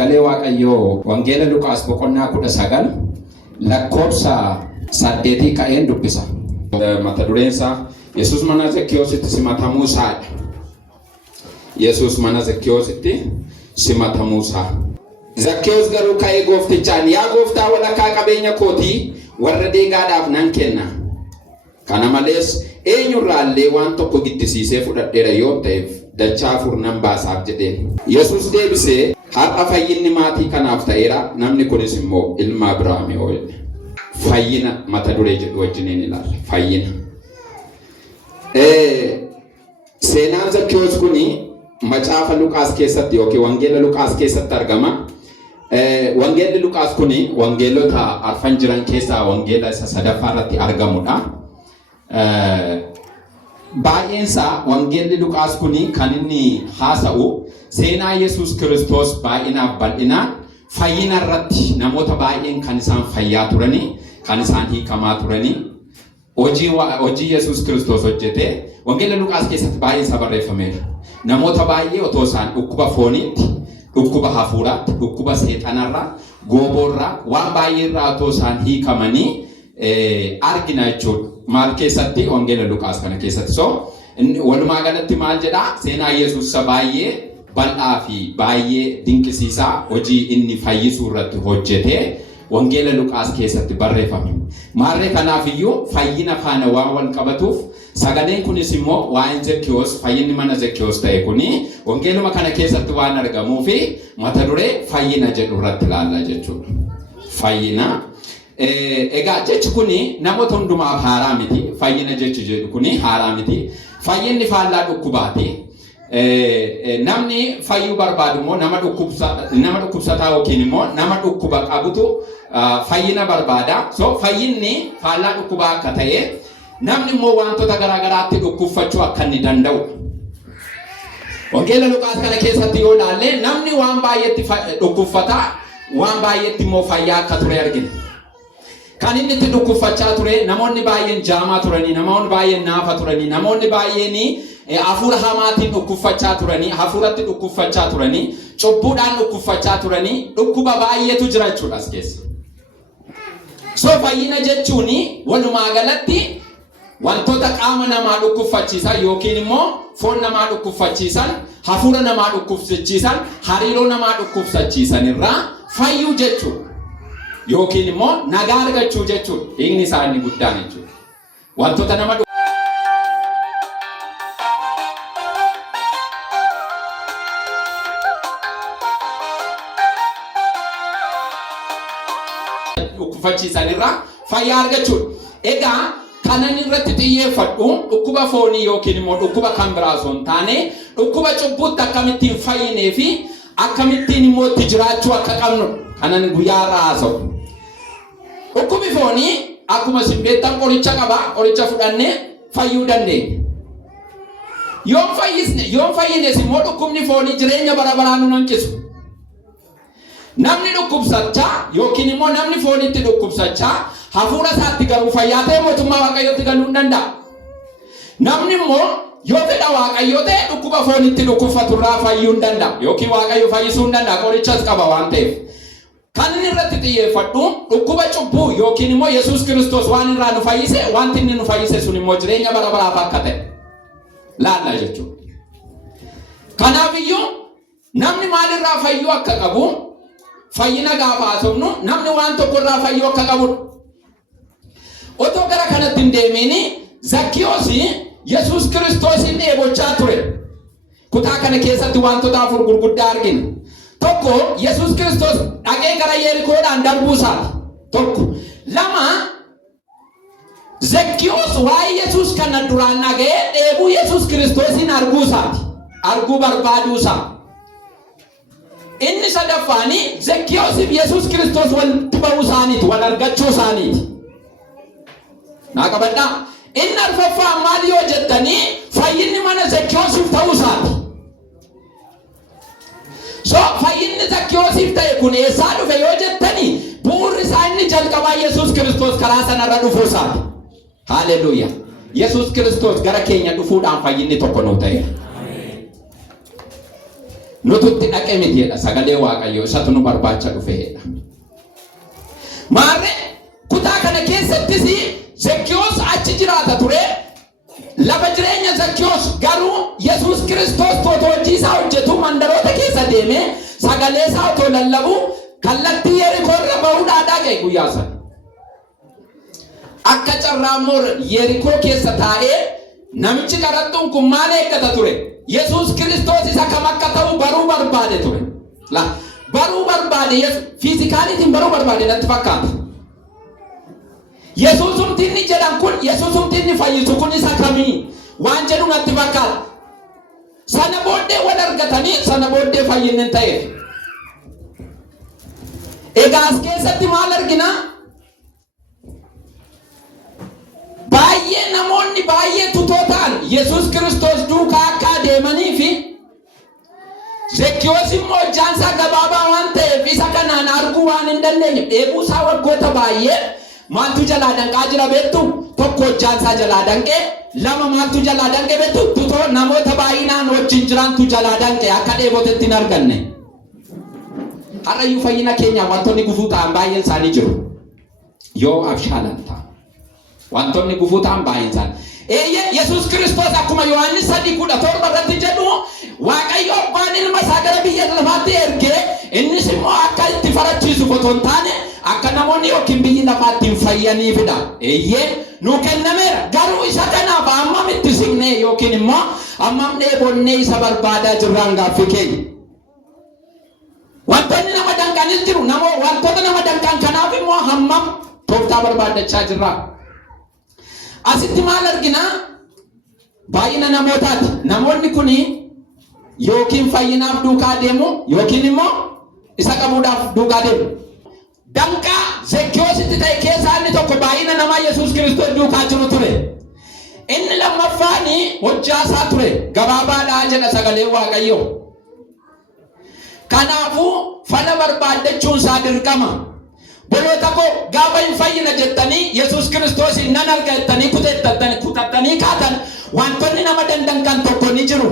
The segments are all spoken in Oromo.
Sagalee Waaqayyoo Wangeela Luqaas boqonnaa 19 lakkoofsa 8 ka'een dubbisa. Mata dureen isaa Yesuus mana Zakkiyoositti simatamuu isaadha. Yesuus mana Zakkiyoositti simatamuu isaa. Zakkiyoos garuu ka'ee gooftichaan, yaa gooftaa walakkaa qabeenya kootii warra deegaadhaaf nan kenna. Kana malees eenyurraallee waan tokko giddisiisee fudhadheera yoo ta'eef dachaa afur nan baasaaf jedheen. Yesuus deebisee, har'a fayyinni maatii kanaaf ta'eera, namni kunis immoo ilma Abrahaamii ooyile. Fayyina mata duree jedhu wajjiniin ilaalla. Fayyina. Seenaan Zakkiyoos kuni macaafa Luqaas keessatti yookiin Wangeela Luqaas keessatti argama. Wangeelli Luqaas kuni wangeelota arfan jiran keessaa wangeela isa sadaffaa irratti argamudha. Baay'eensaa wangeelli Luqaas kuni kan inni haasa'u seenaa Yesuus Kiristoos baay'inaaf bal'inaan fayyina irratti namoota baay'een kan isaan fayyaa turanii, kan isaan hiikamaa turanii, hojii Yesuus Kiristoos hojjete wangeela Luqaas keessatti baay'eensaa barreeffameera. Namoota baay'ee otoo isaan dhukkuba fooniitti, dhukkuba hafuuraatti, dhukkuba seexanarraa, gooborraa, waan baay'eerraa otoo isaan hiikamanii argina jechuudha. Maal keessatti wangeela Luqaas kana keessatti. So walumaa galatti maal jedhaa? Seenaa Yesuus baay'ee bal'aa fi baay'ee dinqisiisaa hojii inni fayyisuu irratti hojjete wangeela Luqaas keessatti barreeffame. Maarree kanaaf iyyuu fayyina faana waan wal qabatuuf sagaleen kunis immoo waa'een Zakkiyoos, fayyinni mana Zakkiyoos ta'e kuni wangeeluma kana keessatti waan argamuu fi mata duree fayyina jedhu irratti ilaalla jechuudha. Fayyina. Egaa jechi kuni namoota hundumaaf haaraa miti. Fayyina jechi jedhu kuni haaraa miti. Fayyinni faallaa dhukkubaati. Namni fayyuu barbaadu immoo nama dhukkubsataa yookiin immoo nama dhukkuba qabutu fayyina barbaada. So fayyinni faallaa dhukkubaa akka ta'e namni immoo wantoota garaagaraatti dhukkubfachuu akka inni danda'u. Wangeela Luqaas kana keessatti yoo ilaalle namni waan baay'eetti dhukkubfata, waan baay'eetti immoo fayyaa akka ture argina. Kan inni itti dhukkubfachaa ture, namoonni baay'een jaamaa turanii, namoonni baay'een naafa turanii, namoonni baay'een hafuura hamaatiin dhukkubfachaa turanii, hafuuratti dhukkubfachaa turanii, cubbuudhaan dhukkubfachaa turanii, dhukkuba baay'eetu jira jechuudha as keessa. So fayyina jechuun walumaa galatti wantoota qaama namaa dhukkubfachiisan yookiin immoo foon namaa dhukkubfachiisan, hafuura namaa dhukkubsachiisan, hariiroo namaa dhukkubsachiisan irraa fayyuu jechuudha. Yookiin immoo nagaa argachuu jechuudha. Hiikni isaa inni guddaan jechuudha. Wantoota nama dhukkubfachiisan irraa fayyaa argachuudha. Egaa kanan irratti xiyyeeffadhu dhukkuba foonii yookiin immoo dhukkuba kan biraa osoo hin taane dhukkuba cubbuutti akkamittiin fayyinee fi akkamittiin immoo itti jiraachuu akka qabnu kanan guyyaa irraa haasa'u. Dhukkubi foonii akkuma isin beektan qoricha qaba, qoricha fudhannee fayyuu dandeenya. Yoon fayyines immoo dhukkubni foonii jireenya bara baraa nu hanqisu. Namni dhukkubsachaa yookiin immoo namni foonitti dhukkubsachaa hafuura isaatti garuu fayyaa ta'e mootummaa Waaqayyootti galuu hin danda'a. Namni immoo yoo fedha Waaqayyoo ta'e dhukkuba foonitti dhukkubfatu irraa fayyuu hin danda'a yookiin Waaqayyo fayyisuu hin danda'a, qorichas qaba waan ta'eef. Kan inni irratti xiyyeeffadhu dhukkuba cubbuu yookiin immoo Yesuus Kiristoos waan irraa nu fayyise, wanti inni nu fayyise sun immoo jireenya bara baraaf akka ta'e laalla jechuudha. Kanaaf iyyuu namni maalirraa fayyuu akka qabu fayyina gaafa haasofnu namni waan tokko irraa fayyuu akka qabudha. Otoo gara kanatti hin deemini Zakkiyoos Yesuus Kiristoosin dheebochaa ture. Kutaa kana keessatti wantoota afur gurguddaa argina. Tokko Yesuus Kiristoos dhaqee gara Yerikoodhaan darbuu isaati. Tokko. Lama Zakkiyoos waa'ee Yesuus kana duraan dhaga'ee dheebuu Yesuus Kiristoosin arguu isaati. Arguu barbaaduu isaa. Inni sadaffaani Zakkiyoosiif Yesuus Kiristoos walitti ba'uu isaaniiti, wal argachuu isaaniiti. Naa qabadhaa. Inni arfaffaan maal yoo jettanii fayyinni mana Zakkiyoosiif ta'uu isaati. So fayyinni Zakkiyoosiif ta'e kun eessaa dhufe yoo jettanii bu'uurri isaa inni jalqabaa Yesuus Kiristoos karaa sanarra dhufuu isaati. Haaleluyyaa. Yesuus Kiristoos gara keenya dhufuudhaan fayyinni tokko nuu ta'eera. nututti dhaqe mitiidha sagalee waaqayyoo isatu nu barbaacha dhufeedha. Maarree kutaa kana keessattis Zakkiyoos achi jiraata ture. Lafa jireenya Zakkiyoos garuu Yesuus Kiristoos hojii isaa hojjetu mandaroota keessa deemee sagalee isaa otoo lallabu kallattii Yerikoo irra bahuudhaa dhaqe guyyaa sana. Akka carraa immoo Yerikoo keessa taa'ee namichi qaraxxuun kun maal eeggata ture? Yesuus Kiristoos isa kam akka ta'u baruu barbaade ture. Baruu barbaade fiizikaaliitiin baruu barbaade natti fakkaata. Yesuusumti inni jedhan kun Yesuusumti inni fayyisu kun isa kamii waan jedhu natti fakkaata. Sana booddee wal argatanii sana booddee fayyinni hin ta'eef. Egaa as keessatti maal arginaa? Baay'ee namoonni baay'ee tutootaan Yesuus Kiristoos duukaa akka deemanii fi Zakkiyoos immoo jaansaa gabaabaa waan ta'eef isa kanaan arguu waan hin dandeenye eebuu isaa waggoota baay'ee maaltu jalaa danqaa jira beektu? Tokko jaansaa jalaa danqee, lama maaltu jalaa danqee beektu? Tutoo namoota baay'inaan wajjin jiraantu jalaa danqee akka dheebotetti hin arganne. Har'ayyuu fayyina keenyaaf wantoonni gufuu ta'an baay'een isaanii jiru. Yoo abshaalan ta'a. Wantoonni gufuu ta'an baay'een isaanii. Yesuus Kiristoos akkuma Yohaannis 3:17 irratti jedhu Waaqayyo Abbaan ilma isaa gara biyya lafaatti ergee innis immoo akka itti farachiisuuf otoo hin taane akka namoonni yookiin biyyi lafaatti hin fayyaniifidha. Nu kennameera. Garuu isa kanaaf hammam itti siqnee yookiin immoo hammam dheebonnee isa barbaadaa jirraan gaaffii keenya. Wantoonni nama danqanis jiru. Wantoota nama danqan kanaaf immoo hammam tooftaa barbaadachaa jirra. Asitti maal arginaa? Baay'ina namootaati. Namoonni kuni yookiin fayyinaaf duukaa deemu yookiin immoo isa qabuudhaaf duukaa deemu. Danqaa Zakkiyoositti ta'e keessaa inni tokko baay'ina namaa Yesuus Kiristoos duukaa jiru ture. Inni lammaffaani hojjaasaa ture. Gabaabaadhaa jedha sagalee Waaqayyoo. Kanaafuu fala barbaadachuun isaa dirqama. Boloota koo gaafa hin fayyina jettanii Yesuus Kiristoos nan arga jettanii kutattanii kaatan wantoonni nama dandanqan tokko ni jiru.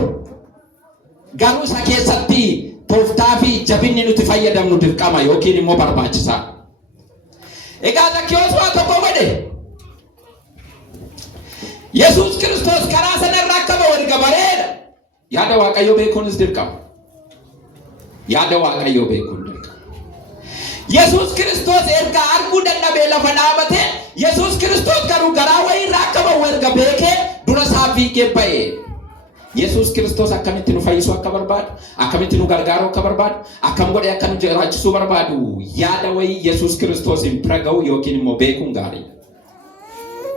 Garuu isa keessatti tooftaa fi jabinni nuti fayyadamnu dirqama yookiin immoo barbaachisaa. Egaa Zakkiyoos waa tokko godhe. Yesuus Kiristoos karaa sanarraa akka ba'u erga bareeda. Yaada Waaqayyoo beekuunis dirqama. Yaada Waaqayyoo beekuun dirqama. Yesuus Kiristoos erga arguu dadhabee lafa dhaabate Yesuus Kiristoos garuu garaa wayirraa akka ba'u erga beekee dura isaa fiigee ba'e. Yesuus Kiristoos akkamitti nu fayyisuu akka barbaadu, akkamitti nu gargaaruu akka barbaadu, akkam godhee akka nu jiraachisuu barbaadu yaada wayii Yesuus Kiristoos hin bira ga'u yookiin immoo beekuun gaariidha.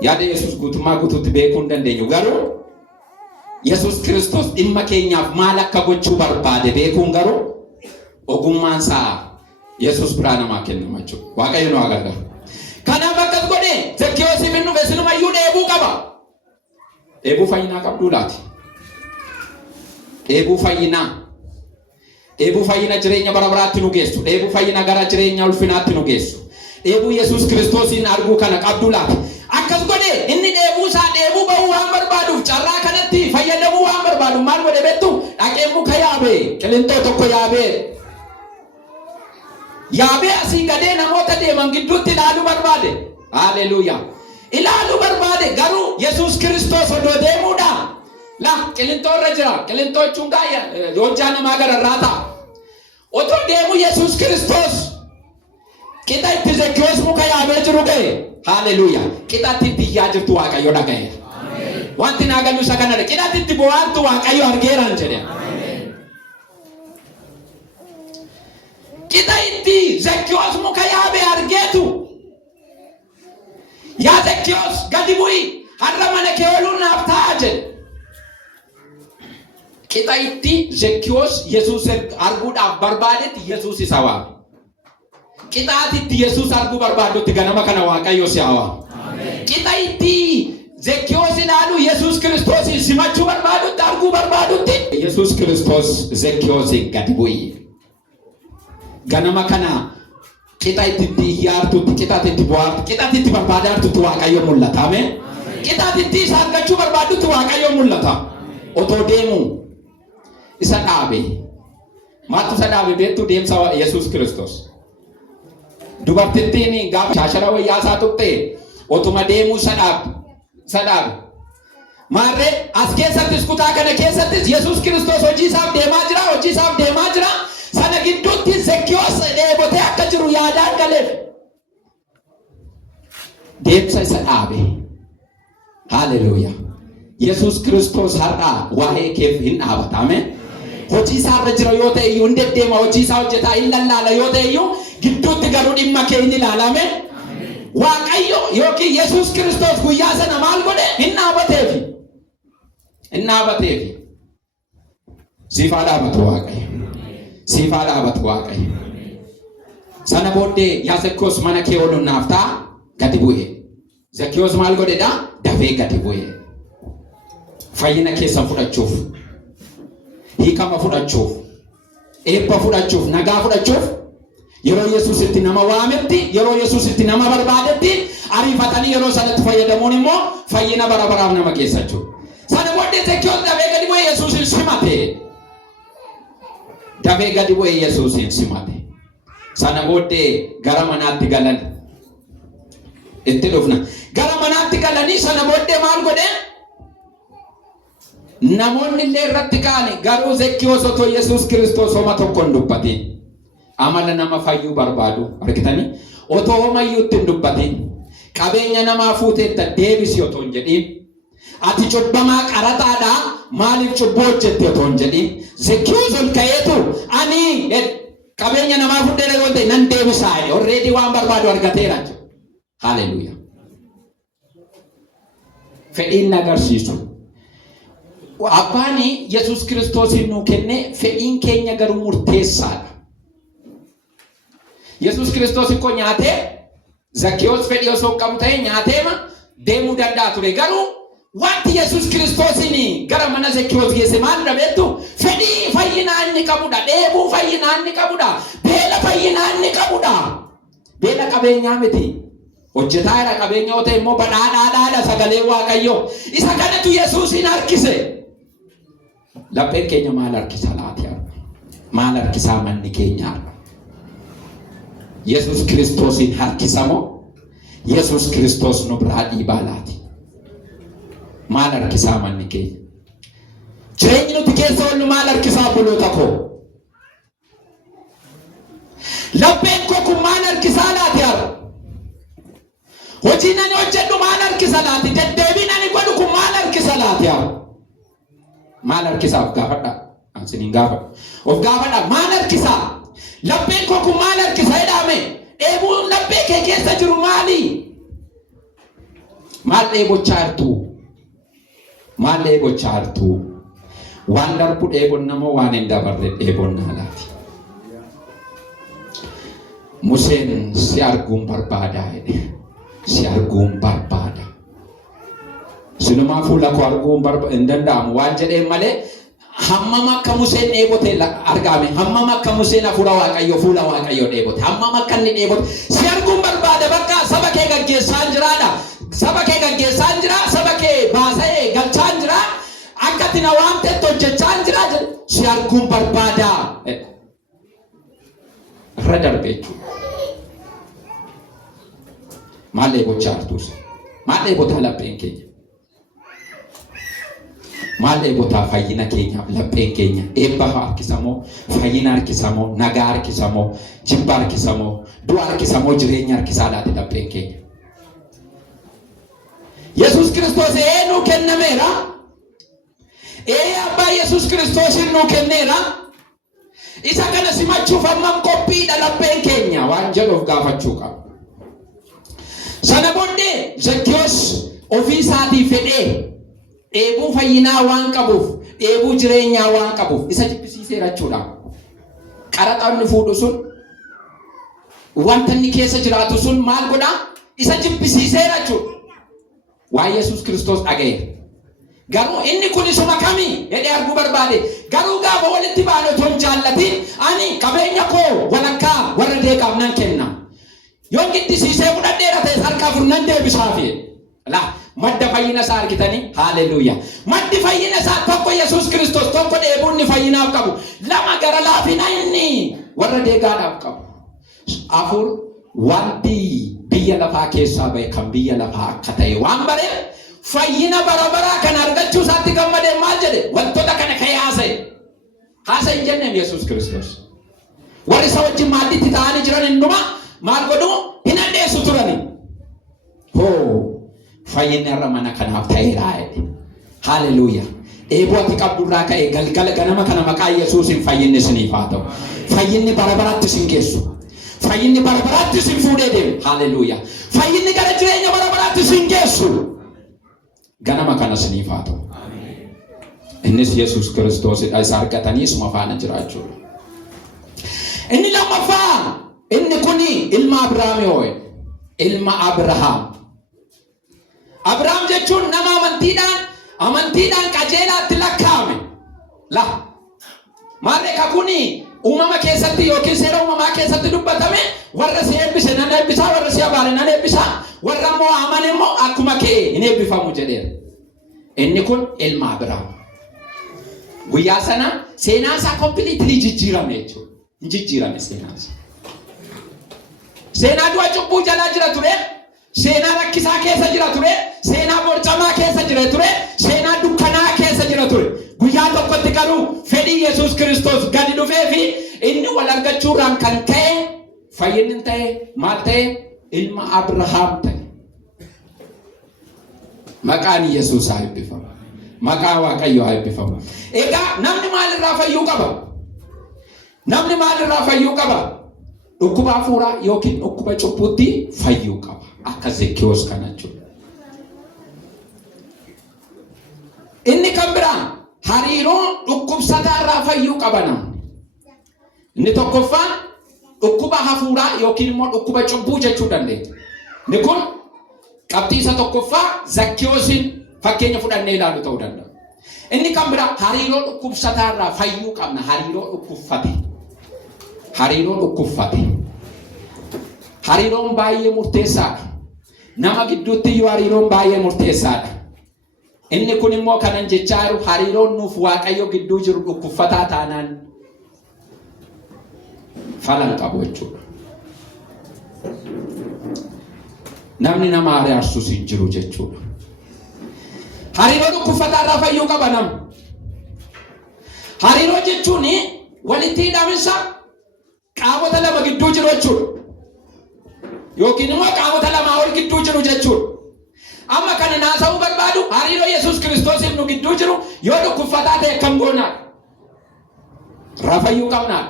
Yaada Yesuus guutummaa guutuutti beekuu hin dandeenyu garuu Yesuus Kiristoos dhimma keenyaaf maal akka gochuu barbaade beekuun garuu ogummaan isaa Yesuus biraa namaa kennama jechuudha. Waaqayyo nu gargaaru. Kanaaf akkas godhee Zakkiyoosiif hin dhufe silumayyuu dheebuu qaba. Dheebuu fayyinaa qabduu laati. Dheebuu fayyinaa. Dheebuu fayyina jireenya bara baraatti nu geessu. Dheebuu fayyina gara jireenya ulfinaatti nu geessu. Dheebuu Yesuus Kiristoosiin arguu kana qabduu laati. Akkas godhee inni dheebuu isaa dheebuu bahuu waan barbaaduuf carraa kanatti fayyadamuu waan barbaadu maal godhe beektu? Dhaqee muka yaabee qilintoo tokko yaabee. Yaabee asii gadee namoota deeman gidduutti ilaaluu barbaade. Haleluuyaa. Ilaaluu barbaade garuu Yesuus Kiristoos odoo deemuudha. Qilintoo irra jira. Qilintoo jechuun gaa'ya hojjaa namaa gararraa ta'a. Otoo deemu Yesuus Kiristoos qixa itti Zakkiyoos muka yaabee jiru ga'e. Haleluuyaa. Qixatti itti iyyaa jirtu Waaqayyo dhaga'e. Wanti naa galu isa kanadha. Qixatti itti bo'aantu Waaqayyo argeeraan jedhe. Qixa itti Zakkiyoos muka yaabee argeetu. Yaa Zakkiyoos gadi bu'i. Har'a mana kee ooluun naaf ta'a jedhe. Qixa itti Zakkiyoos Yesuus arguudhaaf barbaadetti Yesuus isa waame. Qixaatitti Yesuus arguu barbaadutti ganama kana Waaqayyo si haa waamu. Qixa itti Zakkiyoos ilaalu Yesuus Kiristoos simachuu barbaadutti arguu barbaadutti Yesuus Kiristoos Zakkiyoos gadi bu'i. Ganama kana qixa itti iyyaartutti qixaatitti bu'aartu qixaatitti barbaadaartutti Waaqayyo mul'ata. Ameen. Qixaatitti isa argachuu barbaadutti Waaqayyo mul'ata. Otoo deemu isa dhaabe Maaltu isa dhaabe beektu deemsa Yesuus Kiristoos. Dubartittiin gaafa shaashara wayyaa isaa tuqxee otuma deemuu isa dhaabe. Maarree as keessattis kutaa kana keessattis Yesuus Kiristoos hojii isaaf deemaa jira. Sana gidduutti Zakkiyoos dheebotee akka jiru yaadaan galeef. Deemsa isa dhaabe. Haleluuyaa. Yesuus Kiristoos har'aa waa'ee keef hin dhaabata. Ameen. Hojii isaa irra jira yoo ta'e iyyuu hin deddeema hojii isaa hojjetaa hin lallaala yoo ta'e iyyuu gidduutti garuu dhimma kee hin ilaala. Ameen. Waaqayyo yookiin Yesuus Kiristoos guyyaa sana maal godhe hin dhaabateefi. Siifaa dhaabatu Waaqayyo. Sana booddee yaa Zakkiyoos mana kee ooluun naaf ta'a gadi bu'e. Zakkiyoos maal godhedha? Dafee gadi bu'e. Fayyina keessan fudhachuuf, hiikama fudhachuuf, eebba fudhachuuf, nagaa fudhachuuf yeroo Yesuus itti nama waametti, yeroo Yesuus itti nama barbaadetti ariifatanii yeroo sanatti fayyadamuun immoo fayyina bara baraaf nama geessa jechuudha. Sana booddee Zakkiyoos dafee gadi bu'e Yesuusin simate. Sana booddee gara manaatti galan. Itti dhufna. Gara manaatti galanii sana booddee maal godhe? Namoonni illee irratti kaane garuu Zakkiyoos otoo Yesuus Kiristoos homa tokko hin dubbatin. Amala nama fayyuu barbaadu argitanii otoo homayyuutti hin dubbatin qabeenya namaa fuuteetta deebisi otoo hin jedhin ati cubbamaa qarataadhaa maaliif cubbuu hojjette otoo hin jedhin Zakkiyoos ol ka'eetu ani qabeenya namaa fuudhee yoo ta'e nan deebisaa already waan barbaadu argateera. Haleluuyaa. Fedhiin agarsiisu. Abbaani Yesuus Kiristoos nuu kenne fedhiin keenya garuu murteessaadha. Yesuus Kiristoos ko nyaatee Zakkiyoos fedhii osoo qabu ta'e nyaateema deemuu danda'a ture. Garuu wanti Yesuus Kiristoosiin gara mana Zakkiyoos geesse maal dhabeettu fedhii fayyinaa inni qabudha. Dheebuu fayyinaa inni qabudha. Beela fayyinaa inni qabudha. Beela qabeenyaa miti. Hojjetaa irra qabeenya yoo ta'e immoo badhaadhaadhaadha sagalee Waaqayyoo. Isa kanatu Yesuusin harkise. Lapheen keenya maal harkisa laati? Maal harkisaa manni keenya? Yesuus Kiristoosin harkisa moo Yesuus Kiristoos nu biraa dhiibaa laati? Maal harkisaa manni keenya? Jireenyi nuti keessa oollu maal harkisaa obboloota koo? Lapheen koo kun maal harkisaa laati? Hojiin ani hojjedhu maal harkisa laati? Deddeebiin ani godhu kun maal harkisa laati? Maal harkisaa of gaafadha? Ansiniin gaafadha. Of gaafadha maal harkisaa? Lapheen koo kun maal harkisa jedhame? Dheebuun laphee kee keessa jiru maali? Maal dheebochaa jirtu? Waan darbu dheebonna moo waan hin dabarre dheebonnaa laati? Museen si arguun barbaada jedhe. Si arguun barbaada. Sinumaa fuula koo arguun hin danda'amu waan jedheen malee hammam akka Museen dheebote argame. Hammam akka Museen hafuura Waaqayyo fuula Waaqayyo dheebote. Hammam akka inni dheebote. Si arguun barbaada bakka saba kee gaggeessaan jiraadha. Saba kee gaggeessaan jira. Saba kee baasee galchaan jira. Akka ati na waamtetti hojjechaan jira. Si arguun barbaada. Irra darbee jechuudha. Maal dheebochaa jirtus? Maal dheebotaa lapheen keenya? Maal dheebotaa fayyina keenyaaf lapheen keenya? Eebba harkisamoo, fayyina harkisamoo, nagaa harkisamoo, jibba harkisamoo, du'a harkisamoo, jireenya harkisaa laati lapheen keenya? Yesuus Kiristoos nuu kennameera. Abbaa Yesuus Kiristoos nuu kenneera. Isa kana simachuuf hammam qophiidha lapheen keenya? Waan jedhuuf gaafachuu qaba. Sana booddee Zakkiyoos ofii isaatii fedhee dheebuu fayyinaa waan qabuuf, dheebuu jireenyaa waan qabuuf isa jibbisiiseera jechuudha. Qaraxa inni fuudhu sun, wanta inni keessa jiraatu sun maal godhaa? Isa jibbisiiseera jechuudha. Waan Yesuus Kiristoos dhaga'eera. Garuu inni kun isuma kamii jedhee arguu barbaade. Garuu gaafa walitti baane otoo hin jaallatin ani qabeenya koo walakkaa warra deeqaaf nan kenna. Yoo giddisiisee fudhadheera ta'e harkaa furnan deebisaafi. madda fayyina isaa argitanii haleluuyaa. Maddi fayyina isaa tokko Yesuus Kiristoos, tokko dheebuun fayyinaaf qabu, lama gara laafina inni warra deegaadhaaf qabu. Afur wanti biyya lafaa keessaa bahe kan biyya lafaa akka ta'e waan bareef fayyina bara baraa kan argachuu isaatti gammadee maal jedhe wantoota kana ka'ee haasa'e hin jenneen Yesuus Kiristoos. Warri isa wajjin maaddiitti ta'anii jiran hunduma maal godhu hin addeessu turani. Fayyinni irra mana kanaaf ta'eera. Haleluuyaa. Eeboo ati qabdurraa ka'ee galgala ganama kana maqaa Yesuusiin fayyinni isiniif haa ta'u. Fayyinni bara baraatti isin geessu. Fayyinni bara baraatti isin fuudhee deemu. Haleluuyaa. Fayyinni gara jireenya bara baraatti isin geessu. Ganama kana isiniif haa ta'u. Innis Yesuus Kiristoos isa argatanii isuma faana jiraachuudha. Inni lammaffaa inni kuni ilma Abrahaam yoo ilma Abrahaam. Abrahaam jechuun nama amantiidhaan qajeelaatti lakkaa'ame. Maarreeka kuni uumama keessatti yookiin seera uumamaa keessatti dubbatame warra si eebbise nan eebbisa, warra si abaare nan eebbisa, warra immoo amane immoo akkuma kee hin eebbifamu jedheera. Inni kun ilma Abrahaam. Guyyaa sana seenaa isaa completely jijjiirame jechuudha. Jijjiirame seenaa isaa. Seenaa du'a cubbuu jalaa jira ture. Seenaa rakkisaa keessa jira ture. Seenaa borcamaa keessa jira ture. Seenaa dukkanaa keessa jira ture. Guyyaa tokkotti garuu fedhii Yesuus Kiristoos gadi dhufee fi inni wal argachuudhaan kan ka'e fayyinni ta'e maal ta'e ilma Abrahaam ta'e. Maqaan Yesuus haa eebbifamu. Maqaa Waaqayyoo haa eebbifamu. Egaa namni maalirraa fayyuu qaba? Namni maalirraa fayyuu qaba? Dhukkuba hafuuraa yookiin dhukkuba cubbuutti fayyuu qaba. Akka Zekiyoos kana jechuudha. Inni kan biraa hariiroo dhukkubsataarraa fayyuu qaba namni. Inni tokkoffaan dhukkuba hafuuraa yookiin immoo dhukkuba cubbuu jechuu dandeenya. Inni kun qabxii isa tokkoffaa Zekiyoosiin fakkeenya fudhannee ilaalu ta'uu danda'a. Inni kan biraa hariiroo dhukkubsataarraa fayyuu qabna. Hariiroo dhukkubfate. Hariiroon baay'ee murteessaadha. Nama gidduutti iyyuu hariiroon baay'ee murteessaadha. Inni kun immoo kanan jechaa jiru hariiroon nuuf Waaqayyo gidduu jiru dhukkubfataa taanaan falan qabu jechuudha. Namni nama araarsus hin jiru jechuudha. Hariiroo dhukkubfataarraa fayyuu qaba namni. Hariiroo jechuun walitti hidhaminsa qaamota lama gidduu jiru jechuudha. Yookiin immoo qaamota lama ol gidduu jiru jechuudha. Amma kana naasa'uu barbaadu hariiroo Yesuus Kiristoosiin nu gidduu jiru yoo dhukkubfataa ta'e kam goonaa? Rafayyuu qabnaa.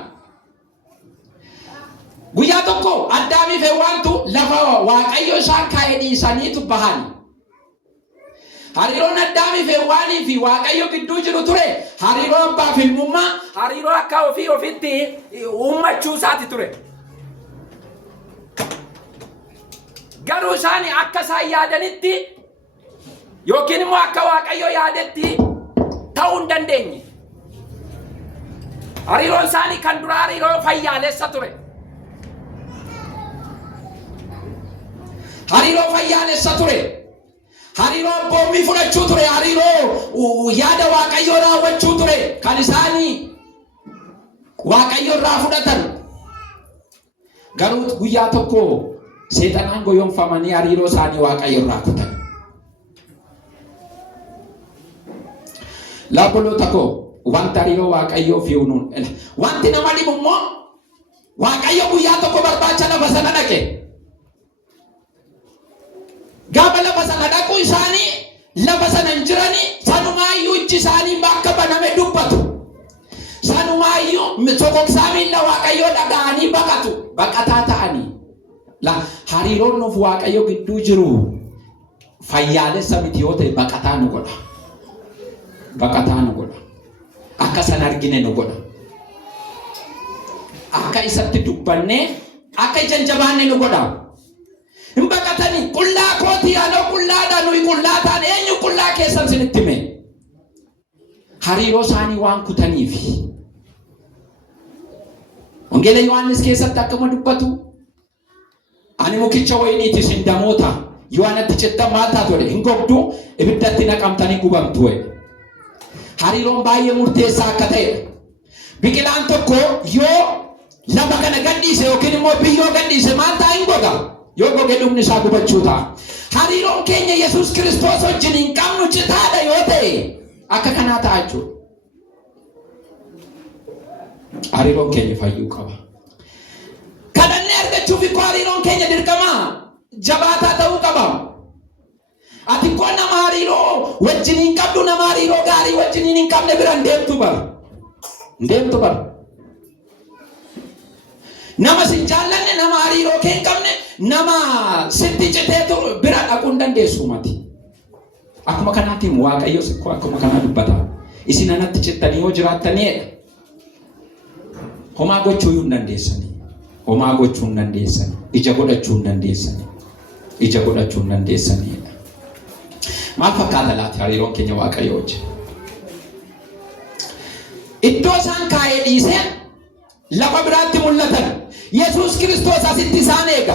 Guyyaa tokko Addaamii fi Hewaantu lafa Waaqayyo isaan kaa'ee dhiisaniitu bahan. Hariiroon Addaamii fi Hewaanii fi Waaqayyo gidduu jiru ture hariiroo abbaa fi ilmummaa, hariiroo akka ofitti uummachuu isaati ture. Garuu isaanii akka isaan yaadanitti yookiin immoo akka Waaqayyo yaadetti ta'uu hin dandeenye. Hariiroon isaanii kan dura hariiroo fayyaalessa ture. Hariiroo fayyaalessa ture. Hariiroo abboommii fudhachuu ture. Hariiroo yaada Waaqayyoo raawwachuu ture. Kan isaanii Waaqayyo irraa fudhatan. Garuu guyyaa tokko seexanaan goyoonfamanii hariiroo isaanii Waaqayyo irraa kutan. Laabboloota koo wanti hariiroo Waaqayyoo fi unuun wanti nama dhibu immoo Waaqayyo guyyaa tokko barbaacha lafa sana dhaqe. Gaafa lafa sana dhaquu isaanii lafa sana hin jiranii sanumaayyuu iji isaanii bakka baname dubbatu. Sanumaayyuu sokoksaa miilla Waaqayyoo dhaga'anii baqatu. Baqataa ta'anii. Hariiroon nuuf Waaqayyo gidduu jiru fayyaalessa miti yoo ta'e baqataa nu godha. Baqataa nu godha. Akka san argine nu godha. Akka isatti dubbannee akka ijaan jabaanne nu godha. Hin baqatanii qullaa kootii anoo qullaadha nuyi qullaa taane eenyu qullaa keessan sinitti hime. Hariiroo isaanii waan kutaniif. Wangeela Yohaannis keessatti akkuma dubbatu ani mukicha wayiniiti isin damoota yoo anatti cittan maal taatu jedhe hin gogdu ibiddatti naqamtanii gubamtu jedhe. Hariiroon baay'ee murteessaa akka ta'edha. Biqilaan tokko yoo lafa kana gadhiise yookiin immoo biyyoo gadhiise maal ta'a hin goga. Yoo goge dhumni isaa gubachuu ta'a. Hariiroon keenya Yesuus Kiristoos wajjin hin qabnu citaadha yoo ta'e akka kanaa ta'a jechuudha. Hariiroon keenya fayyuu qaba. Kadhannee argachuuf ikkoo hariiroon keenya dirqamaa jabaataa ta'uu qaba. Ati ikkoo nama hariiroo wajjin hin qabdu nama hariiroo gaarii wajjin hin qabne bira hin deemtu bara. Hin deemtu bara. Nama si jaallanne nama hariiroo kee hin qabne nama sitti citeetu bira dhaquu hin dandeessu mati. Akkuma kanaatiin Waaqayyo sikkoo akkuma kanaa dubbata. Isin anatti cittanii yoo jiraattaniidha. Homaa gochuu hin dandeessanii. Homaa gochuu hin dandeessanii. Ija godhachuu hin dandeessanii. Ija godhachuu hin dandeessaniidha. Maal fakkaata laata hariiroon keenya Waaqayyo wajjin? Iddoo isaan kaa'ee dhiisee lafa biraatti mul'atan Yesuus Kiristoos asitti isaan eega.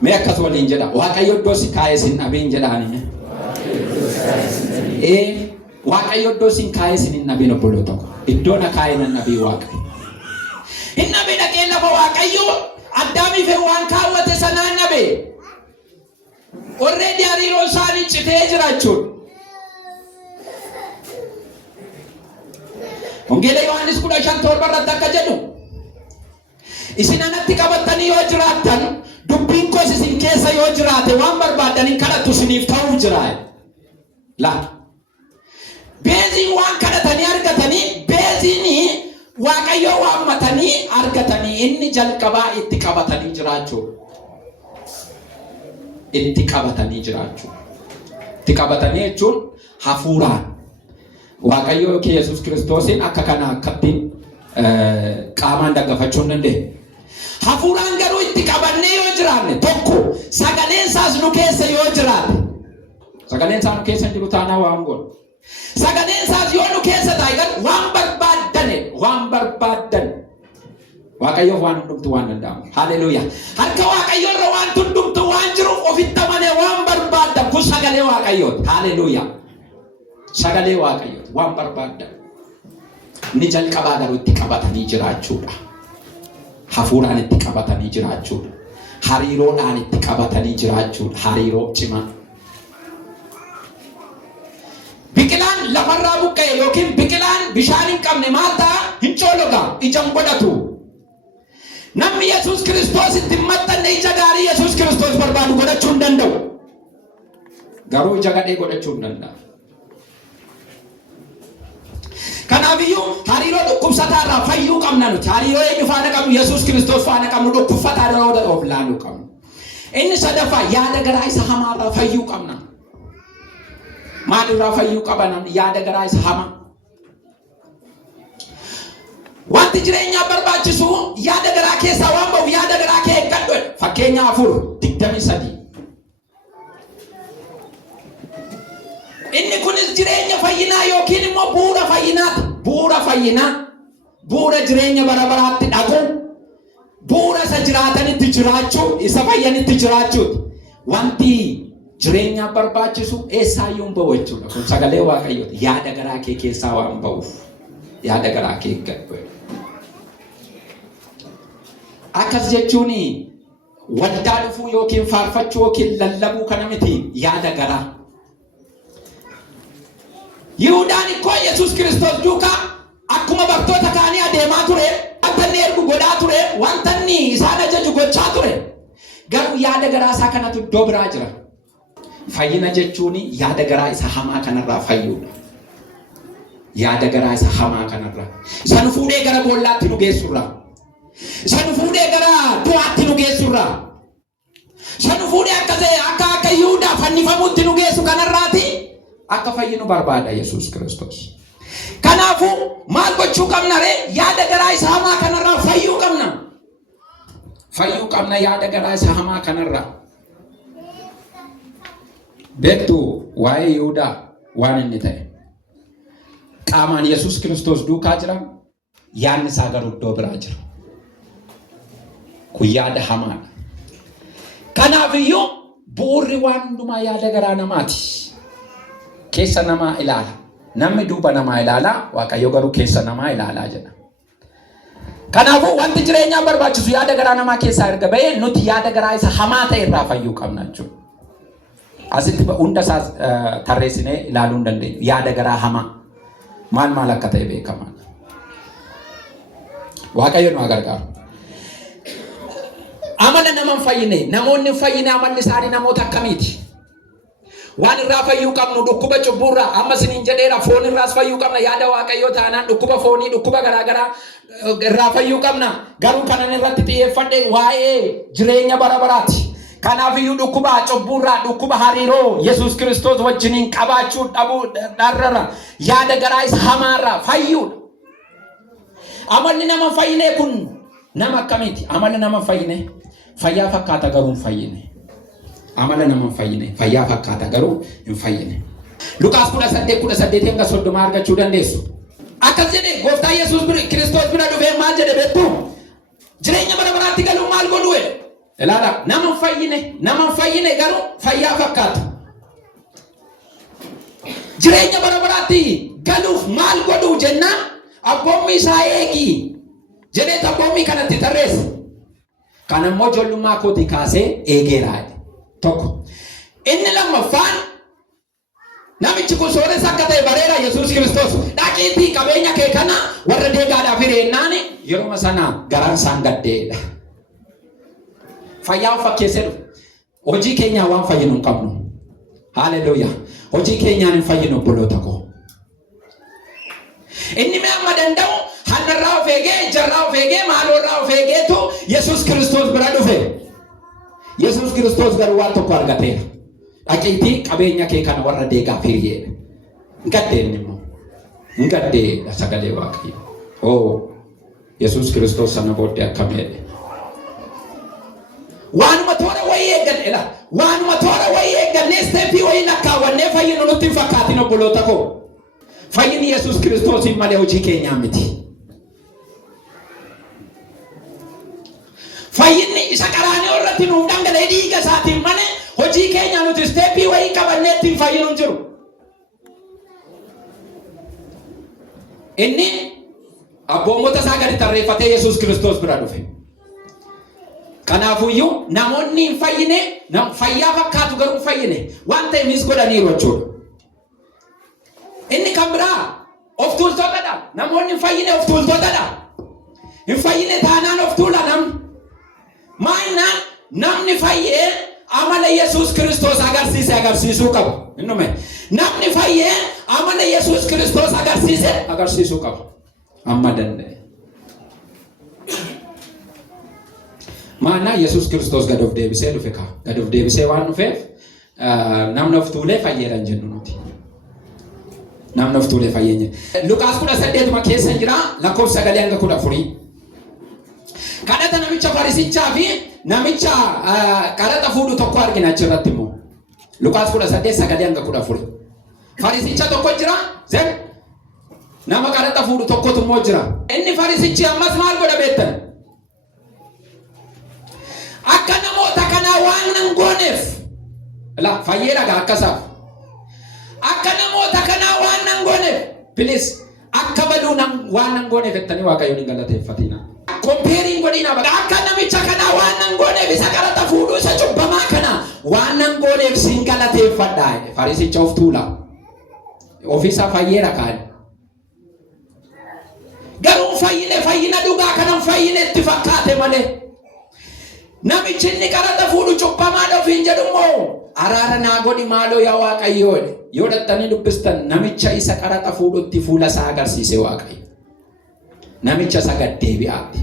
Mee akkas waliin jedha Waaqayyo iddoo si kaa'ee sin dhabiin jedhaani. Waaqayyo iddoo sin kaa'ee sin hin dhabiin obbolo tokko. Iddoo na kaa'ee nan dhabii Waaqayyo. Hin dhabii dhaqee lafa Waaqayyo Addaamiif waan kaawwate sanaan dhabee. Already hariiroo isaanii citee jiraachuudha. Wangeela Yohaannis 15:7 irratti akka jedhu isin anatti qabatanii yoo jiraattan dubbiin koos isin keessa yoo jiraate waan barbaadaniin kadhattu isiniif ta'uuf jira. Beeziin waan kadhatanii argatanii beeziin Waaqayyoo waammatanii argatanii inni jalqabaa itti qabatanii jiraachuudha. Itti qabatanii jiraachuu. Itti qabatanii jechuun hafuuraan. Waaqayyo yookiin Yesuus Kiristoosiin akka kana akkatti qaamaan daggafachuu hin dandeenye. Hafuuraan garuu itti qabannee yoo jiraanne tokko sagaleen isaas nu keessa yoo jiraate. Sagaleen isaa nu keessa jiru taanaa waan goonu. Sagaleen isaas yoo nu keessa taa'e waan barbaaddan. Waaqayyoof waan hundumtu waan danda'amu. Haleluuyaa. Harka Waaqayyoo irra waan hundumtu waan jiruuf ofitti amanee waan barbaaddan kun sagalee Waaqayyooti. Haleluuyaa. Sagalee Waaqayyooti waan barbaaddan. Ni jalqabaa garuu itti qabatanii jiraachuudha. Hafuuraan itti qabatanii jiraachuudha. Hariiroodhaan itti qabatanii jiraachuudha. Hariiroo cimaa. Biqilaan lafarraa buqqa'e yookiin biqilaan bishaan hin qabne maal ta'a? Hin coologa. Ija hin godhatu. Namni Yesuus Kiristoos itti maxxanne ija gaarii Yesuus Kiristoos barbaadu godhachuu hin danda'u. Garuu ija gadhee godhachuu hin danda'a. Kanaafiyyuu hariiroo dhukkubsataarraa fayyuu qabna nuti. Hariiroo eenyu faana qabnu? Yesuus Kiristoos faana qabnu dhukkubsataarraa of laaluu qabnu. Inni sadaffaa yaada garaa isa hamaarraa fayyuu qabna. Maalirraa fayyuu qabna? Yaada garaa isa hamaa. Wanti jireenyaa barbaachisu yaada garaa keessaa waan ba'uuf yaada garaa kee eeggadhu. Fakkeenya 4:23. Inni kunis jireenya fayyinaa yookiin immoo bu'uura fayyinaati. Bu'uura fayyinaa. Bu'uura jireenya bara baraatti dhaqu. Bu'uura isa jiraatanitti jiraachuu, isa fayyanitti jiraachuuti. Wanti jireenyaa barbaachisu eessaayyuu hin ba'u jechuudha. Kun sagalee Waaqayyooti. Yaada garaa kee keessaa waan ba'uuf yaada garaa kee eeggadhu. Akkas jechuun waldaa dhufuu yookiin faarfachuu yookiin lallabuu kana miti yaada garaa. Yihuudaan ikkoo Yesuus Kiristoos duukaa akkuma bartoota kaanii adeemaa ture, wanta inni ergu godhaa ture, wanta inni isaan ajaju gochaa ture. Garuu yaada garaa isaa kanatu iddoo biraa jira. Fayyina jechuun yaada garaa isa hamaa kanarraa fayyuudha. Yaada garaa isa hamaa kanarraa. Isa nu fuudhee gara boollaatti nu geessurraa. Isa nu fuudhee gara du'aatti nu geessurraa. Isa nu fuudhee akka Yihuudaa fannifamuutti nu geessu kanarraati. Akka fayyinu barbaada Yesuus Kiristoos. Kanaafuu maal gochuu qabna ree? Yaada garaa isa hamaa kanarraa fayyuu qabna. Fayyuu qabna yaada garaa isa hamaa kanarraa. Beektu waa'ee Yihuudaa waan inni ta'e. Qaamaan Yesuus Kiristoos duukaa jira. Yaadni isaa garuu iddoo biraa jira. Kun yaada hamaadha. Kanaafiyyuu bu'uurri waan hundumaa yaada garaa namaati. Keessa namaa ilaala. Namni duuba namaa ilaala, Waaqayyo garuu keessa namaa ilaalaa jedha. Kanaafuu wanti jireenyaa barbaachisu yaada garaa namaa keessaa erga ba'ee nuti yaada garaa isa hamaa ta'e irraa fayyuu qabna jechuudha. Asitti hunda isaas tarreessinee ilaaluu hin dandeenyu. Yaada garaa hamaa maal akka ta'e beekamaadha. Waaqayyo nu gargaaru. Amala nama hin fayyine, namoonni hin fayyine amalli isaanii namoota akkamiiti? Waan irraa fayyuu qabnu dhukkuba cubburraa amma isiniin jedheera foon irraas fayyuu qabna yaada Waaqayyoo taanaan dhukkuba foonii dhukkuba garaagaraa irraa fayyuu qabna garuu kanan irratti xiyyeeffadhe waa'ee jireenya bara baraati. Kanaafiyyuu dhukkuba cubburraa dhukkuba hariiroo Yesuus Kiristoos wajjiniin qabaachuu dhabuu dharrara yaada garaa isa hamaarraa fayyuudha. Amalli nama fayyine kun nama akkamiiti? Amalli nama fayyine fayyaa fakkaata garuu hin fayyine. Amala nama hin fayyine fayyaa fakkaata garuu hin fayyine. Luqaas 18:18 hanga 30 argachuu dandeessu. Akkas jedhe gooftaa Yesuus Kiristoos bira dhufee maal jedhe beektu? Jireenya bara baraatti galuu maal godhu jedhe. Ilaala nama hin fayyine garuu fayyaa fakkaata. Jireenya bara baraatti galuuf maal godhu jennaan abboommii isaa eegi jedhee abboommii kanatti tarreessa. Kan ammoo ijoollummaa kootii kaasee eegeera. Tokko inni lammaffaan namichi kun sooressa akka ta'e bareera Yesuus Kiristoos dhaqiitii qabeenya kee kana warra deegaadhaaf hireennaan yeroo sana garaan isaan gaddeedha. Fayyaa fakkeessee dhufe hojii keenyaa waan fayyinu hin qabnu. Haaleluyyaa. Hojii keenyaan hin fayyinu obboloota koo. Inni mee amma danda'u hanarraa of eegee jarraa of eegee maalorraa of eegeetu Yesuus Kiristoos bira dhufe. Yesuus Kiristoos garuu waan tokko argateera. Dhaqiitii qabeenya kee kana warra deegaaf hiriyeedha. Hin gaddeen immoo. Hin gaddeedha sagalee Waaqayyoo. Oo Yesuus Kiristoos sana booddee akkam jedhe. Waanuma toora wayii eegganneedha. Waanuma toora wayii eeggannee isteeppii wayii lakkaawwannee fayyinu nutti hin fakkaatin obboloota koo. Fayyinni Yesuus Kiristoosiin malee hojii keenyaa miti. Fayyinni isa qaraanii irratti nuuf dhangala'ee dhiiga isaatiin malee hojii keenya nuti isteeppii wayii qabannee ittiin fayyinu hin jiru. Inni abboommota isaa gadi tarreeffatee Yesuus Kiristoos bira dhufe. Kanaafuyyuu namoonni hin fayyine fayyaa fakkaatu garuu hin fayyine waan ta'eefis godhaniiru jechuudha. Inni kan biraa of tuultotadha. Namoonni hin fayyine of tuultotadha. Hin fayyine taanaan of tuula namni. Maayinaan namni fayyee amala Yesuus Kiristoos agarsiisuu qaba. Innume namni fayyee amala Yesuus Kiristoos agarsiisuu qaba. Amma danda'e. Maana Yesuus Kiristoos gad of deebisee dhufe kaa. Gad of deebisee waan dhufeef namni of tuulee fayyeedhaan jennu nuti. Namni of tuulee fayyee. Luqaas 18 keessa jira lakkoofsa 9 hanga 14. Kadhata namicha farisichaa fi namicha kadhata fuudhu tokko argina achirratti immoo. Luqaas 18:9 hanga 14. Farisicha tokko jira, nama kadhata fuudhu tokkotu immoo jira. Inni farisichi ammas maal godha beektan? Akka namoota kanaa waan nan gooneef fayyeedha akkasaaf. Akka namoota kanaa waan nan gooneef please akka baduu waan nan gooneef jettanii Waaqayyoon hin galateeffatina. Comparing godina baga akka namicha kana waan nan gooneef isa kadhata fuudhu isa cubbamaa kana waan nan gooneef sin galateeffadha. Farisicha of tuula. Ofisa fayyeera kaan. Garuu fayyina dhugaa kanan fayyine itti fakkaate malee. Namichi inni kadhata fuudhu cubbamaa ofiin jedhumoo araara naa godhi maaloo yaa Waaqayyoo. Yoo dhattanii dubbistan namicha isa kadhata fuudhutti fuula isaa agarsiise Waaqayyo. Namicha sagad deebi'aatti.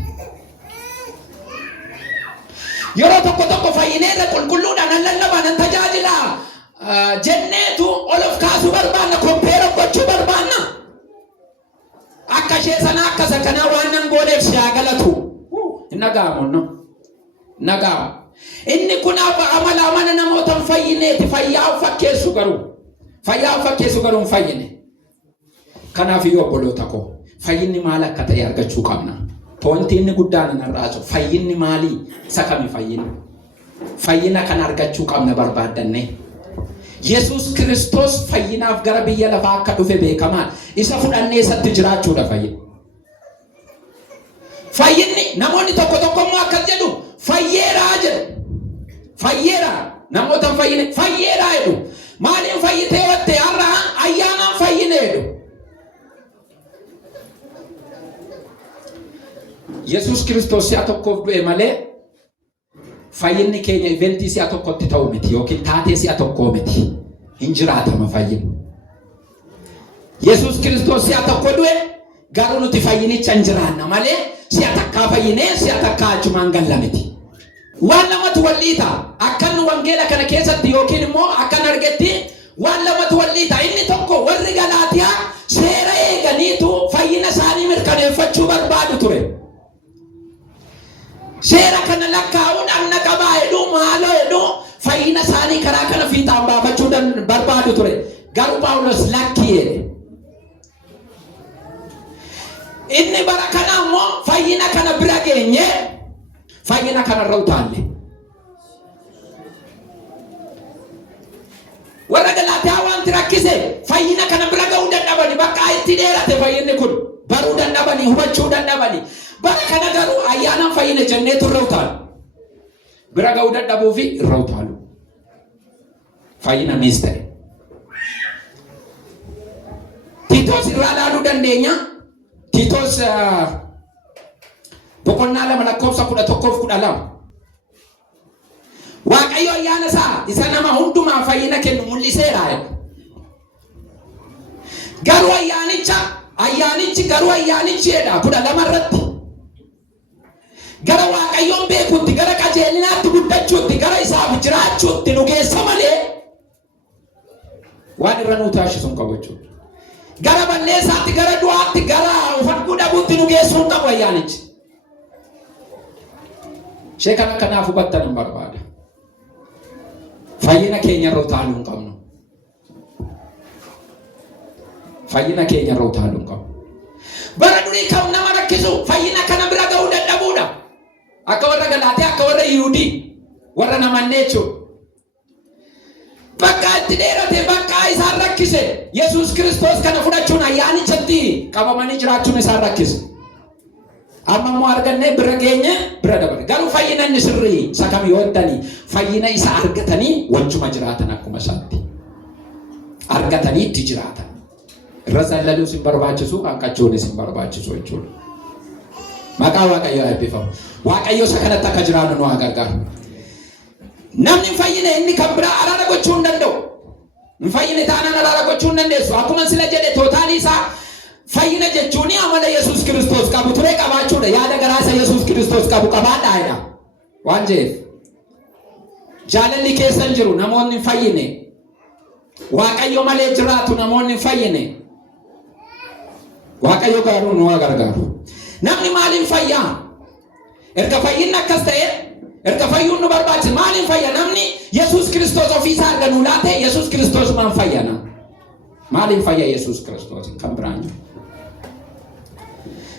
Yeroo tokko fayyineerra qulqulluudhaan lallabaan tajaajila jenneetu ol of kaasuu barbaanna kompeera gochuu barbaanna. Akka ishee sana akkasa kana waan nan gooneef siyaa galatu. Nagaamu. Inni kun amala namoota hin fayyineeti fayyaa fakkeessu garuu hin fayyine. Kanaaf iyyuu obboloota koo fayyinni maal akka ta'e argachuu qabna. Pointii inni guddaan narraa jiru fayyinni maalii isa kami fayyinni? fayyina kan argachuu qabna barbaadanne. Yesus Kristos fayyinaaf gara biyya lafaa akka dhufe beekamaan isa fudhannee isatti jiraachuudha fayyina. Fayyinni namoonni tokko immoo akkas jedhu fayyeeraa jedhu. Fayyeeraa namoota fayyine fayyeeraa jedhu. Maaliin fayyitee watte har'a ayyaanaan fayyine jedhu. Yesus Kristos si'a tokkoof du'e malee fayyinni keenya eventii si'a tokkotti ta'u miti yookiin taatee si'a tokkoo miti. Hin jiraatama fayyinni. Yesus Kristos si'a tokko du'e garuu nuti fayyinicha hin jiraanna malee si'a takkaa fayyinee si'a takkaa achumaan galla miti. Waan lamatu walliita akkan wangeela kana keessatti yookiin immoo akkan argetti waan lamatu walliita. Inni tokko warri Galaatiyaa seera eeganiitu fayyina isaanii mirkaneeffachuu barbaadu ture. Seera kana lakkaa'uun anna qabaa jedhu maaloo jedhu fayyina isaanii karaa kana fiixaan baafachuu barbaadu ture. Garuu Phaawulos lakkii jedhe. Inni bara kana immoo fayyina kana bira geenye fayyina kana irra utaalle. Warra Galaatiyaa wanti rakkise fayyina kana bira ga'uu dadhabani bakka itti dheerate fayyinni kun baruu dadhabani hubachuu dadhabani. Bara kana garuu ayyaanaan fayyina jenneetu irra utaalu. Bira ga'uu dadhabuu fi irra utaalu. Fayyina miis ta'e. Tiitoos irraa ilaaluu dandeenya. Tiitoos boqonnaa 2:11-12. Waaqayyo ayyaana isaa isa nama hundumaa fayyina kennu mul'iseera. Garuu ayyaanichi garuu ayyaanichi jedha 12 irratti. Gara Waaqayyoon beekuutti, gara qajeelinaatti guddachuutti, gara isaaf jiraachuutti nu geessa malee waan irra nu taasisu hin qabu jechuudha. Gara balleessaatti, gara du'aatti, gara ufadhuu dhabuutti nu geessuu hin qabu ayyaanichi. Sheekana kanaaf hubattan hin barbaada. Fayyina keenya irra utaaluu hin qabnu. Fayyina keenya irra utaaluu hin qabnu. Bara durii kan nama rakkisu fayyina kana bira ga'uu dadhabuudha. Akka warra Galaatiyaa, akka warra Yihuudii, warra namannee jechuudha. Bakka itti dheerate bakka isaan rakkise Yesus Kristos kana fudhachuun ayyaanichatti qabamanii jiraachuun isaan rakkise. Amma immoo argannee bira geenye bira dabale. Garuu fayyina inni sirrii isa kam yoo ta'ani fayyina isa argatanii wajjuma jiraatan akkuma isaatti. Argatanii itti jiraatan. Irra sallaluus hin barbaachisu, hanqachuunis hin barbaachisu jechuudha. Maqaa Waaqayyoo eebbifamu. Waaqayyo isa kanatti akka jiraannu nu haa gargaaru. Namni fayyina inni kan biraa araara gochuu hin danda'u. Hin fayyine taanaan araara gochuu hin dandeessu. Akkuma sila jedhe tootaalii isaa fayyina jechuun amala Yesus Kristos qabu ture qabaachuudha. Yaada garaa isa Yesus Kristos qabu qabaadhaadha. Waan jeef jaalalli keessa hin jiru namoonni hin fayyine. Waaqayyo malee jiraatu namoonni hin fayyine. Waaqayyo garuu nu haa gargaaru. Namni maaliin fayyaa? Erga fayyinni akkas ta'e erga fayyuun nu barbaachisa maaliin fayya namni Yesus Kristos ofiisaa arga nu laate Yesus Kristos maan fayyana? Maaliin fayya Yesus Kristos kan biraan jiru?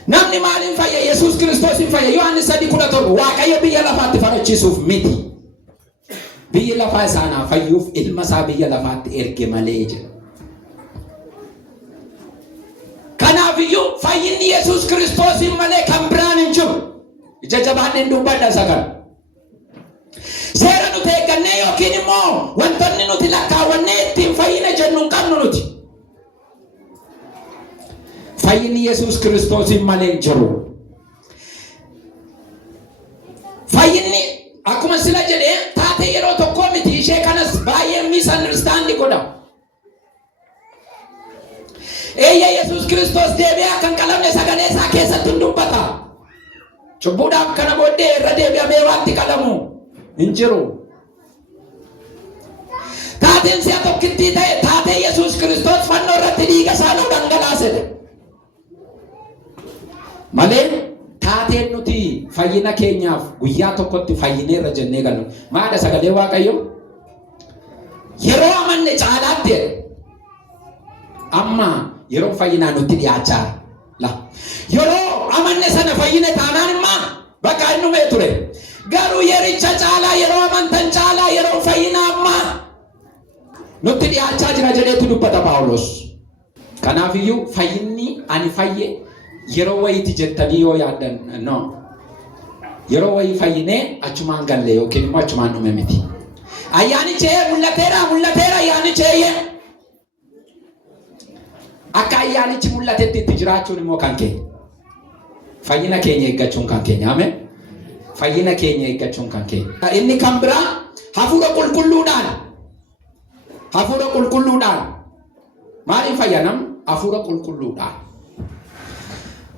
Namni maaliin fayya Yesus Kristos hin fayya? Yohaannis 3:17 Waaqayyo biyya lafaatti farachiisuuf miti. Biyya lafaa isaanaa fayyuuf ilma isaa biyya lafaatti erge malee jedha. Kanaafiyyuu fayyinni Yesus Kristos malee kan biraan hin jiru. Ija jabaanneen dubbadha sagal. Seera nuti eeggannee yookiin immoo wantoonni nuti lakkaawwannee ittiin fayyina jennu hin qabnu nuti. Fayyinni Yesus Kristos malee hin jiru. Fayyinni akkuma sila jedhee taatee yeroo tokko miti ishee kanas baay'ee misunderstand godha. Eeyya Yesus Kristos deebi'ee kan qalamne sagalee isaa keessatti hin dubbata. Cubbuudhaaf kana booddee irra deebi'amee waanti qalamu hin jiru. Taateen si'a tokkittii ta'e taatee Yesus Kristos fannoo irratti dhiiga isaa nu dhangalaasedha. Malee taateen nuti fayyina keenyaaf guyyaa tokkotti fayyineerra jennee galu. Maadha sagalee Waaqayyo? Yeroo amanne caalaatti amma yeroo fayyinaa nutti dhiyaachaa la. Yeroo amanne sana fayyine taanaan immoo bakka innumee ture. Garuu yericha caalaa yeroo amantan caalaa yeroo fayyina ammaa nutti dhiyaachaa jira jedheetu dubbata Phaawulos. Kanaafiyyuu fayyinni ani fayye yeroo wayiiti jettanii yoo yaaddan no. Yeroo wayii fayyinee achumaan galle yookiin immoo achumaan dhume miti. Ayyaanichee mul'ateera ayyaanichee. Akka ayyaanichi mul'atetti itti jiraachuun immoo kan keenya. Fayyina keenya eeggachuun kan keenya. Ameen. Fayyina keenya eeggachuun kan keenya. Inni kan biraa hafuura qulqulluudhaan. Maaliin fayyanam? Hafuura qulqulluudhaan.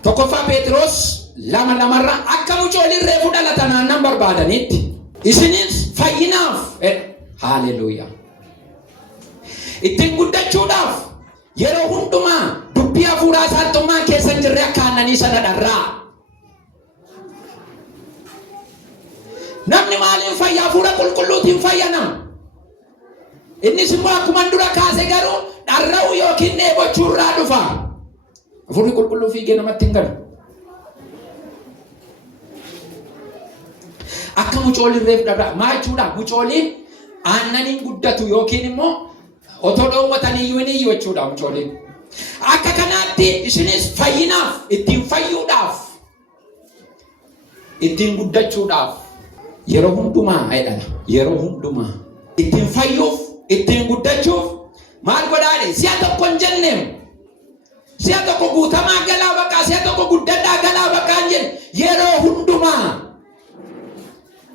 Tokkoffaa Phexros 2:2 akka mucooliin reefu dhalatan aannan barbaadanitti isinis fayyinaaf haleluuyaa. Ittiin guddachuudhaaf yeroo hundumaa dubbii hafuuraa saattummaan keessa hin jirre akka aannanii sana dharraa. Namni maaliin fayya? Hafuura qulqulluutiin fayyana. Innis immoo akkuma dura kaase garuu dharra'uu yookiin dheebochuu irraa dhufa. Hafuurri qulqulluu fiigee namatti hin galu. Akka mucooliin reefu dharraa maa jechuudha? Mucooliin aannaniin guddatu yookiin immoo otoo dhoowwatanii iyyuu hin iyyu jechuudha mucooliin. Akka kanaatti isinis fayyinaaf, ittiin fayyuudhaaf, ittiin guddachuudhaaf yeroo hundumaa jedhana. Yeroo hundumaa ittiin fayyuuf, ittiin guddachuuf maal godhaadhe? Si'a tokko hin jenneem. Si'a tokko guutamaa galaa baqaa, si'a tokko guddadhaa galaa baqaa hin jenne. Yeroo hundumaa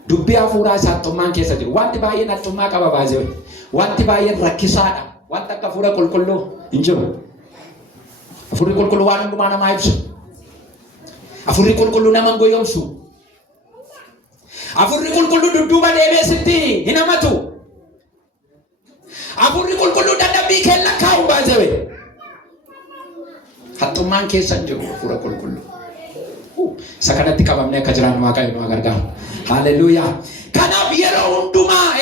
dubbii hafuuraa saattummaan keessa jiru. Wanti baay'een hattummaa qaba baasee. Wanti baay'een rakkisaadha. Wanti akka hafuura qulqulluu hin jiru. Hafuurri qulqulluu waan hundumaa namaa ibsu. Hafuurri qulqulluu nama hin goyyoomsu. Hafuurri qulqulluu dudduuba deebee sitti hin hamatu. Hafuurri qulqulluu dadhabbii kee lakkaa'u baasee. Hattummaan keessa hin jiru hafuura qulqulluu. Isa kanatti qabamnee akka jiraannu Waaqayyo nu gargaaru. Haleluuyaa. Kanaaf yeroo hundumaa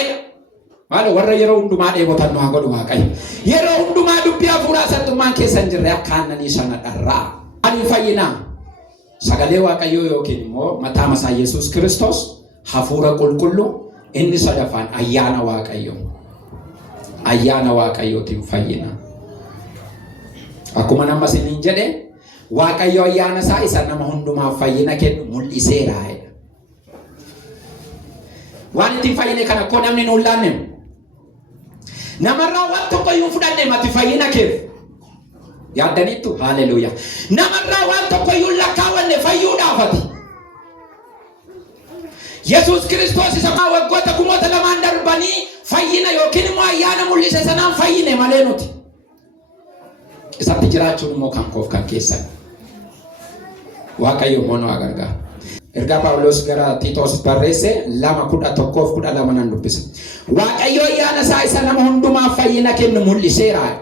maal warra yeroo hundumaa dheebotan nu haa godhu Waaqayyo. Yeroo hundumaa dubbii hafuuraa saattummaan keessa hin jirre akka aannanii sana dharraa. Ani fayyinaa sagalee Waaqayyoo yookiin immoo mataa masaa Yesuus Kiristoos hafuura qulqulluu inni sadaffaan ayyaana Waaqayyoo. Ayyaana Waaqayyootiin fayyina. Akkuma nama isiniin jedhe Waaqayyo ayyaana isaa isa nama hundumaaf fayyina kennu mul'iseera. Waan ittiin fayyine kana akkoo namni nuun laanne namarraa waan tokko iyyuu fudhanne mati fayyina keef yaaddaniittu. Haleluuyaa. Namarraa waan tokko iyyuu lakkaawwanne fayyuudhaafati. Yesuus Kiristoos isa waggoota 2,000 darbanii fayyina yookiin immoo ayyaana mul'ise sanaan fayyine malee nuti. Isatti jiraachuun immoo kan koof kan keessan. Waaqayyo immoo nu gargaaru. Ergaa Phaawulos gara Tiitoos barreesse 2:11-12 nan dubbisa. Waaqayyo ayyaana isaa isa nama hundumaaf fayyina kennu mul'iseera.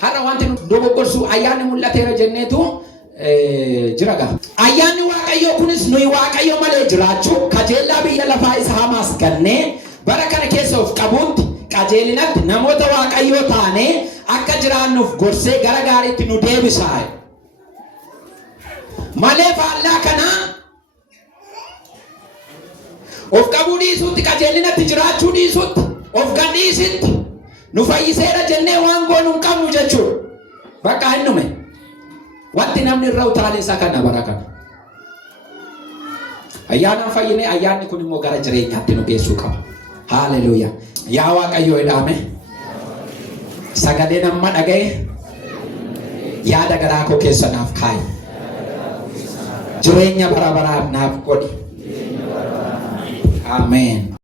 Har'a wanti nu dogoggorsu ayyaanni mul'ateera jenneetu jira gaa. Ayyaanni Waaqayyo kunis nuyi Waaqayyo malee jiraachuu kajeellaa biyya lafaa isa hamaas gannee bara kana keessa of qabuutti qajeelinatti namoota Waaqayyoo taanee akka jiraannuuf gorsee gara gaariitti nu deebisaa. Malee faallaa kanaa of qabuu dhiisuutti qajeelinatti jiraachuu dhiisuutti of gadhiisitti nu fayyiseera jennee waan goonu hin qabnu jechuudha. Bakka hin dhume. Wanti namni irra utaalee isaa kana bara kana. Ayyaanaan fayyinee ayyaanni kun immoo gara jireenyaatti nu geessuu qaba. Haleluuyaa. Yaa Waaqayyo jedhame. Sagalee nama dhaga'e yaada garaa koo keessa naaf kaa'i. Jireenya bara baraaf naaf godhi. Amen.